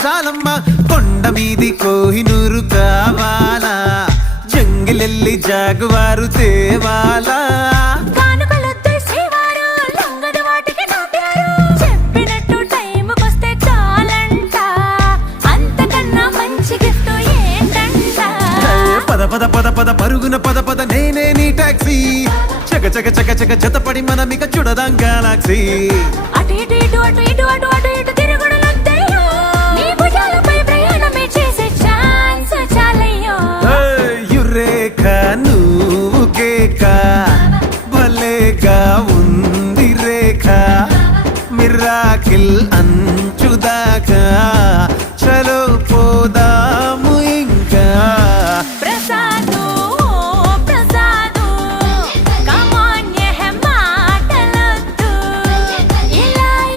చాలమ్మా కొండ మీది కోహినూరు కావాలా జంగిలెల్లి జాగువారు తేవాలా పద పద పద పద పరుగున పద పద నేనే నీ టాక్సీ చక చక చక చక జతపడి మనమిక చూడదాం గెలాక్సీ అటు ఇటు ఇటు అటు ఇటు అటు అటు ఇటు తిరుగుడులొద్దయ్యో నీ భుజాలపై ప్రయాణమే చేసే ఛాన్స్ చాలయ్యో యురేఖ నువ్వు కేక భలేగా ఉంది రేఖ మిరాకిల్ అంచుదాకా చలో పోదా